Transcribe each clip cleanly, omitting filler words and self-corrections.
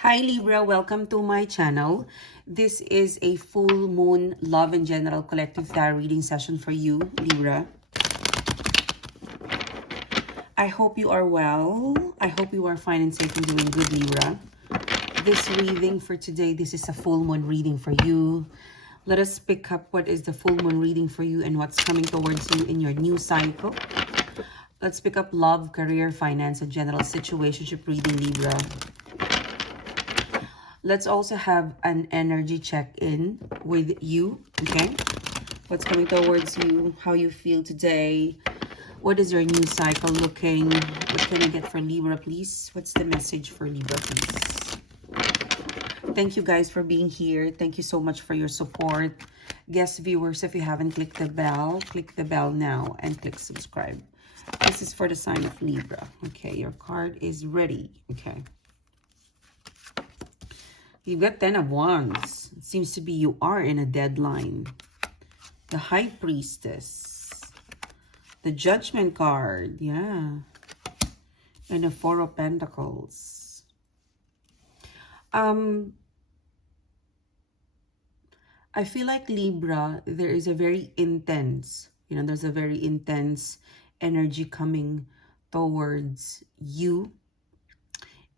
Hi Libra, welcome to my channel. This is a full moon love and general collective tarot reading session for you, Libra. I hope you are well. I hope you are fine and safe and doing good, Libra. This reading for today, this is a full moon reading for you. Let us pick up what is the full moon reading for you and what's coming towards you in your new cycle. Let's pick up love, career, finance, and general situationship reading, Libra. Let's also have an energy check-in with you, okay? What's coming towards you, how you feel today, what is your new cycle looking, what can I get for Libra, please? What's the message for Libra, please? Thank you guys for being here. Thank you so much for your support. Guest viewers, if you haven't clicked the bell, click the bell now and click subscribe. This is for the sign of Libra. Okay, your card is ready, okay? You've got 10 of Wands. It seems to be you are in a deadline. The High Priestess. The Judgment card. Yeah. And the Four of Pentacles. I feel like Libra, there is a very intense, there's a very intense energy coming towards you.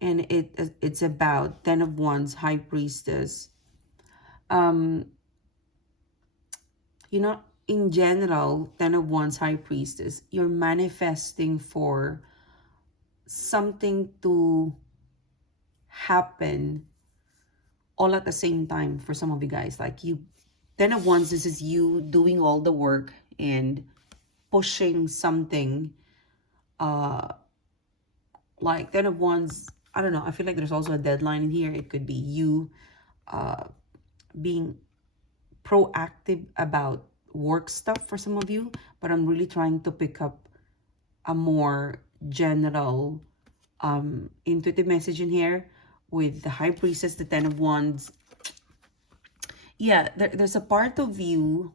And it's about 10 of Wands, High Priestess. In general, 10 of Wands, High Priestess, you're manifesting for something to happen all at the same time for some of you guys. Like 10 of Wands, this is you doing all the work and pushing something. Like 10 of Wands, I don't know. I feel like there's also a deadline in here. It could be you being proactive about work stuff for some of you. But I'm really trying to pick up a more general intuitive message in here with the High Priestess, the 10 of Wands. Yeah, there's a part of you,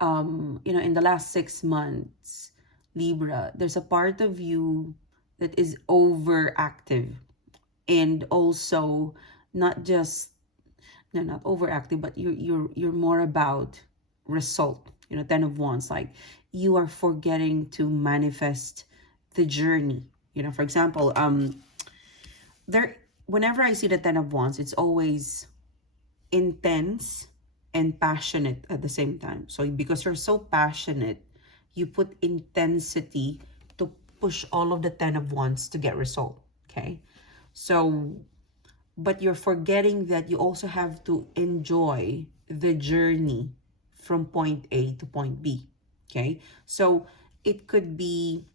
in the last 6 months, Libra, there's a part of you that is overactive. And also not overactive, but you're more about result. 10 of Wands, like you are forgetting to manifest the journey. For example, whenever I see the 10 of Wands, it's always intense and passionate at the same time. So because you're so passionate, you put intensity to push all of the 10 of Wands to get result. Okay. So, but you're forgetting that you also have to enjoy the journey from point A to point B. Okay. So it could be,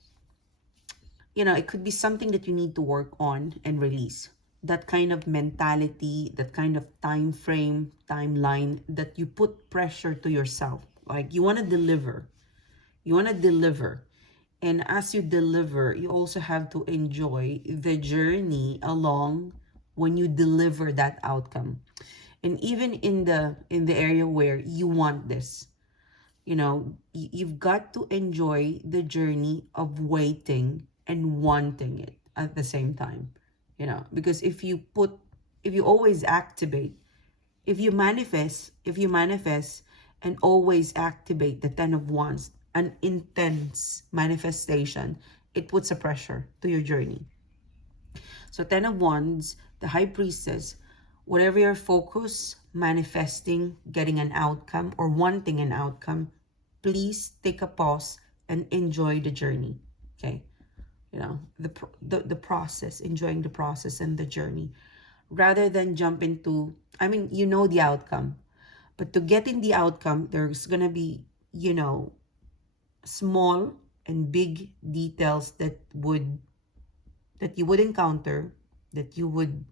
it could be something that you need to work on and release. That kind of mentality, that kind of time frame, timeline that you put pressure to yourself. Like you want to deliver. And as you deliver, you also have to enjoy the journey along when you deliver that outcome. And even in the area where you want this, you've got to enjoy the journey of waiting and wanting it at the same time. Because if you always activate, if you manifest and always activate the 10 of Wands, an intense manifestation, it puts a pressure to your journey. So 10 of Wands, the High Priestess, whatever your focus, manifesting, getting an outcome or wanting an outcome, please take a pause and enjoy the journey. Okay. The process, enjoying the process and the journey rather than jump into, the outcome, but to get in the outcome, there's going to be, small and big details that you would encounter, that you would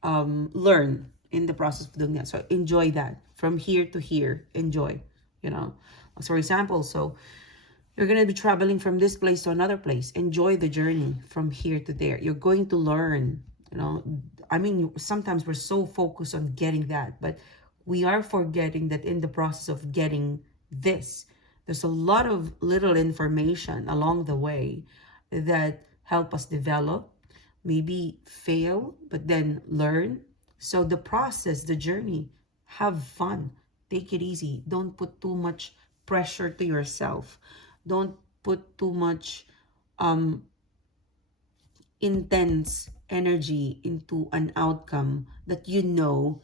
learn in the process of doing that. So enjoy that from here to here. Enjoy. So for example, so you're going to be traveling from this place to another place. Enjoy the journey from here to there. You're going to learn. Sometimes we're so focused on getting that, but we are forgetting that in the process of getting this, there's a lot of little information along the way that help us develop, maybe fail, but then learn. So the process, the journey, have fun. Take it easy. Don't put too much pressure to yourself. Don't put too much um, intense energy into an outcome that you know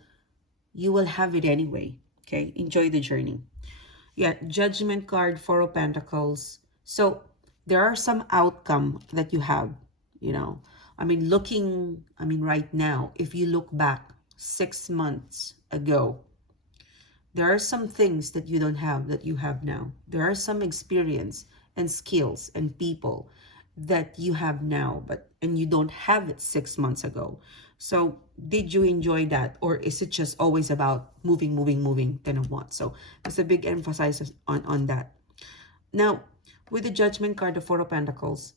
you will have it anyway. Okay, enjoy the journey. Yeah, Judgment card, Four of Pentacles. So there are some outcome that you have, you know. Right now, if you look back 6 months ago, there are some things that you don't have that you have now. There are some experience and skills and people that you have now, and you don't have it 6 months ago. So did you enjoy that, or is it just always about moving, moving, moving, 10 of Wands? So there's a big emphasis on that. Now, with the Judgment card, the Four of Pentacles,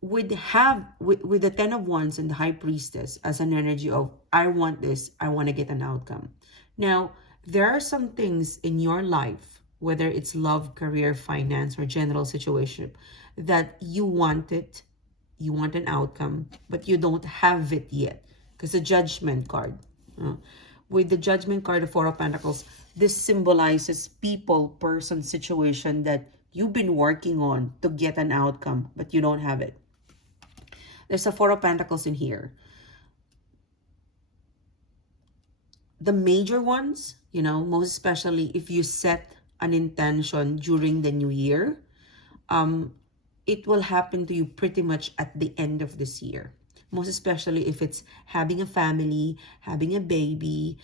with the 10 of Wands and the High Priestess as an energy of, I want this, I want to get an outcome. Now, there are some things in your life, whether it's love, career, finance, or general situation, that you want it, you want an outcome, but you don't have it yet. Because the Judgment card, with the Judgment card, the Four of Pentacles, this symbolizes people, person, situation that you've been working on to get an outcome, but you don't have it. There's a Four of Pentacles in here. The major ones, most especially if you set an intention during the new year, it will happen to you pretty much at the end of this year. Most especially if it's having a family, having a baby,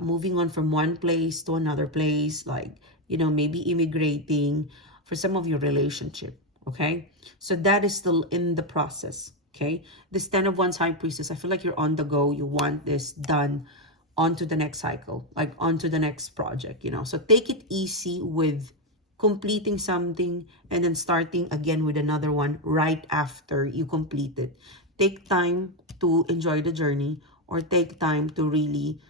moving on from one place to another place, like, maybe immigrating for some of your relationship, okay? So that is still in the process, okay? This 10 of Wands, High Priestess, I feel like you're on the go. You want this done, on to the next cycle, like on to the next project, So take it easy with completing something and then starting again with another one right after you complete it. Take time to enjoy the journey, or take time to really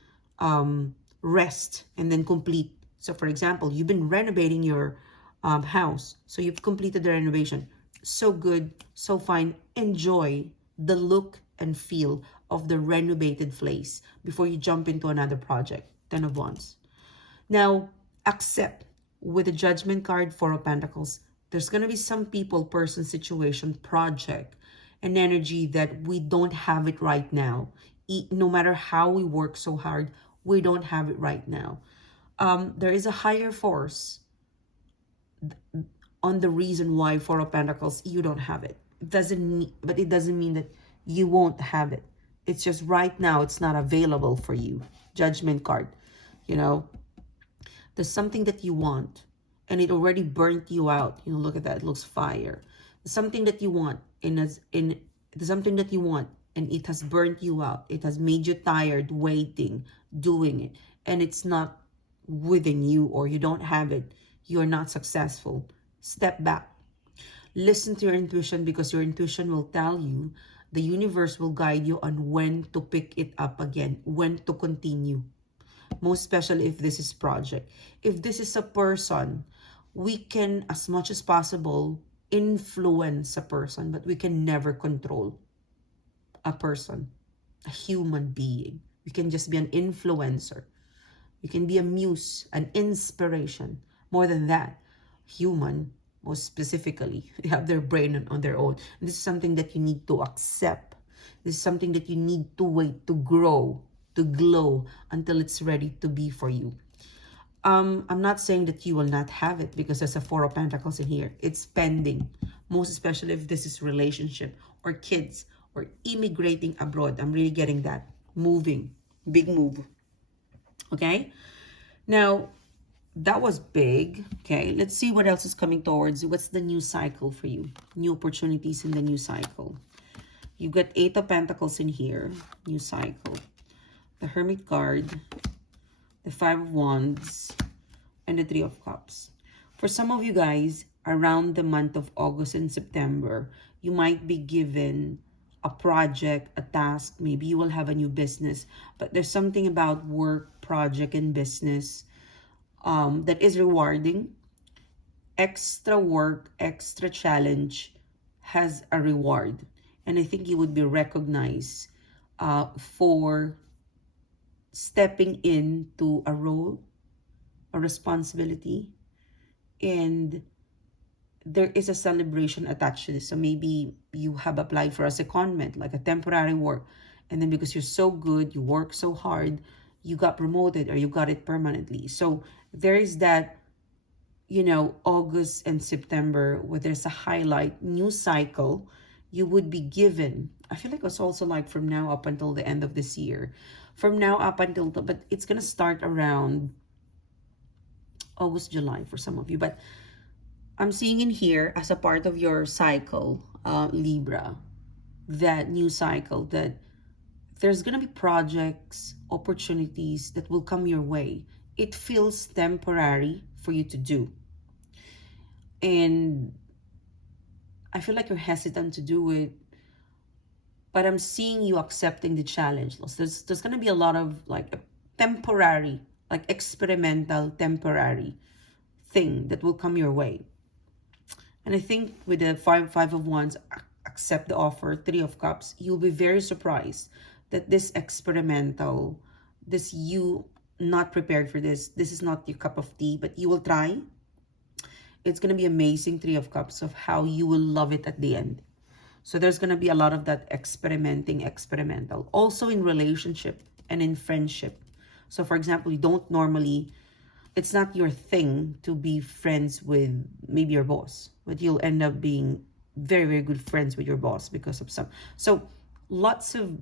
rest and then complete. So for example, you've been renovating your house. So you've completed the renovation. So good, so fine. Enjoy the look and feel of the renovated place before you jump into another project. 10 of Wands. Now, accept, with the Judgment card, Four of Pentacles, there's going to be some people, person, situation, project, and energy that we don't have it right now. No matter how we work so hard, we don't have it right now. There is a higher force on the reason why Four of Pentacles, you don't have it. It doesn't mean that you won't have it. It's just right now it's not available for you. Judgment card, there's something that you want and it already burnt you out. Look at that. It looks fire. There's something that you want there's something that you want and it has burnt you out. It has made you tired waiting, doing it. And it's not within you, or you don't have it. You're not successful. Step back. Listen to your intuition, because your intuition will tell you, the universe will guide you on when to pick it up again, when to continue. Most especially if this is project. If this is a person, we can, as much as possible, influence a person, but we can never control a person, a human being. We can just be an influencer. You can be a muse, an inspiration. More than that, human, most specifically, they have their brain on their own. And this is something that you need to accept. This is something that you need to wait to grow, to glow until it's ready to be for you. I'm not saying that you will not have it, because there's a Four of Pentacles in here. It's pending, most especially if this is relationship or kids or immigrating abroad. I'm really getting that. Moving, big move. Okay, now that was big. Okay, let's see what else is coming towards you. What's the new cycle for you? New opportunities in the new cycle. You got 8 of Pentacles in here, new cycle. The Hermit card, the 5 of Wands, and the 3 of Cups. For some of you guys, around the month of August and September, you might be given a project, a task. Maybe you will have a new business, but there's something about work, project, and business that is rewarding. Extra work, extra challenge has a reward. And I think you would be recognized for stepping into a role, a responsibility, and there is a celebration attached to this. So maybe you have applied for a secondment, like a temporary work, and then because you're so good, you work so hard, you got promoted or you got it permanently. So there is that, August and September where there's a highlight, new cycle you would be given. I feel like it's also like from now up until the end of this year. From now up until, but it's going to start around August, July for some of you. But I'm seeing in here as a part of your cycle, Libra, that new cycle, that there's going to be projects, opportunities that will come your way. It feels temporary for you to do. And I feel like you're hesitant to do it, but I'm seeing you accepting the challenge. There's going to be a lot of like a temporary, like experimental, temporary thing that will come your way. And I think with the five of wands, accept the offer, 3 of cups, you'll be very surprised that this experimental, this you not prepared for this is not your cup of tea, but you will try. It's going to be amazing, 3 of cups, of how you will love it at the end. So there's going to be a lot of that experimental. Also in relationship and in friendship. So for example, you don't normally, it's not your thing to be friends with maybe your boss, but you'll end up being very, very good friends with your boss because of some. So lots of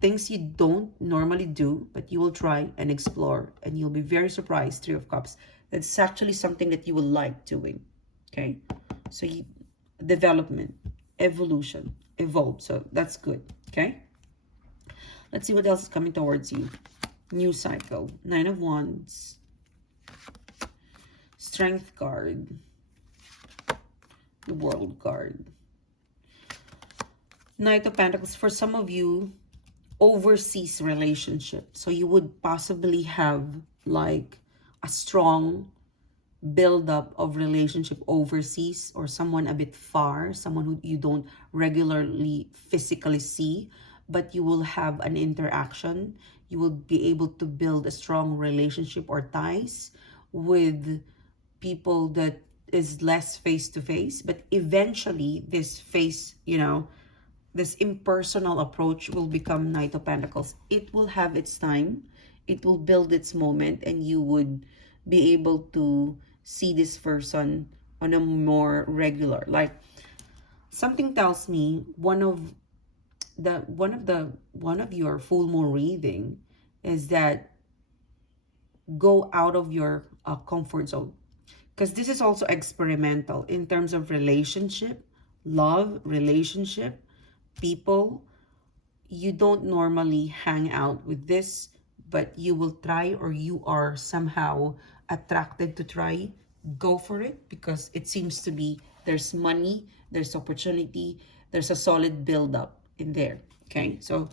things you don't normally do, but you will try and explore, and you'll be very surprised, 3 of cups. That's actually something that you will like doing. Okay, so development, evolution, evolve. So that's good. Okay, let's see what else is coming towards you. New cycle, 9 of wands, strength card, the world card, Knight of Pentacles. For some of you, overseas relationship. So you would possibly have like a strong buildup of relationship overseas, or someone a bit far, someone who you don't regularly physically see, but you will have an interaction. You will be able to build a strong relationship or ties with people that is less face-to-face, but eventually this this impersonal approach will become Knight of Pentacles. It will have its time. It will build its moment, and you would be able to see this person on a more regular. Like something tells me one of your full moon reading is that go out of your comfort zone, because this is also experimental in terms of relationship, love, relationship, people. You don't normally hang out with this, but you will try, or you are somehow attracted to try. Go for it, because it seems to be there's money, there's opportunity, there's a solid build-up in there. Okay, so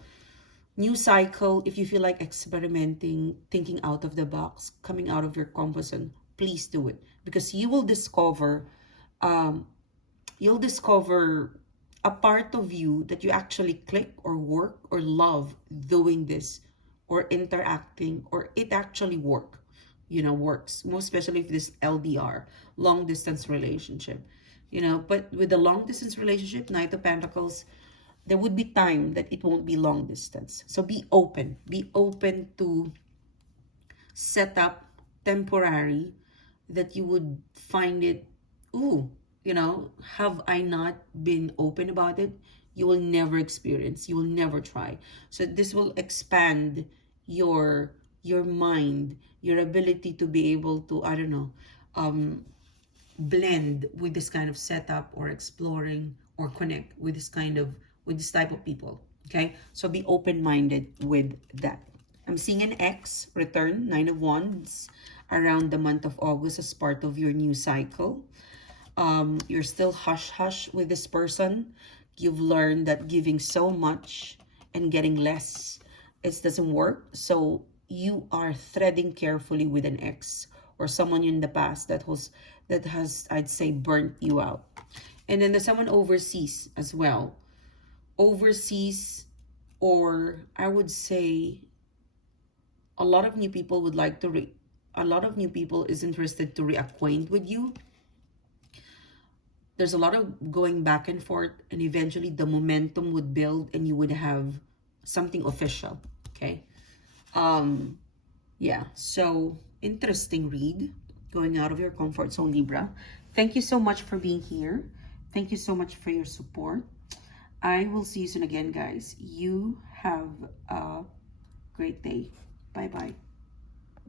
new cycle. If you feel like experimenting, thinking out of the box, coming out of your comfort zone, please do it, because you will discover a part of you that you actually click or work or love doing this or interacting, or it actually works, most especially if this LDR, long distance relationship, but with the long distance relationship, Knight of Pentacles, there would be time that it won't be long distance. So be open to set up temporary, that you would find it, have I not been open about it, you will never experience, you will never try. So this will expand your mind, your ability to be able to, blend with this kind of setup, or exploring or connect with this type of people. Okay, so be open-minded with that. I'm seeing an ex return, 9 of wands, around the month of August as part of your new cycle. You're still hush-hush with this person. You've learned that giving so much and getting less, it doesn't work. So you are threading carefully with an ex, or someone in the past that has, I'd say, burnt you out. And then there's someone overseas as well. overseas, or I would say a lot of new people would like to a lot of new people is interested to reacquaint with you. There's a lot of going back and forth, and eventually the momentum would build and you would have something official. Okay. Yeah, so interesting read, going out of your comfort zone, Libra. Thank you so much for being here. Thank you so much for your support. I will see you soon again, guys. You have a great day. Bye bye.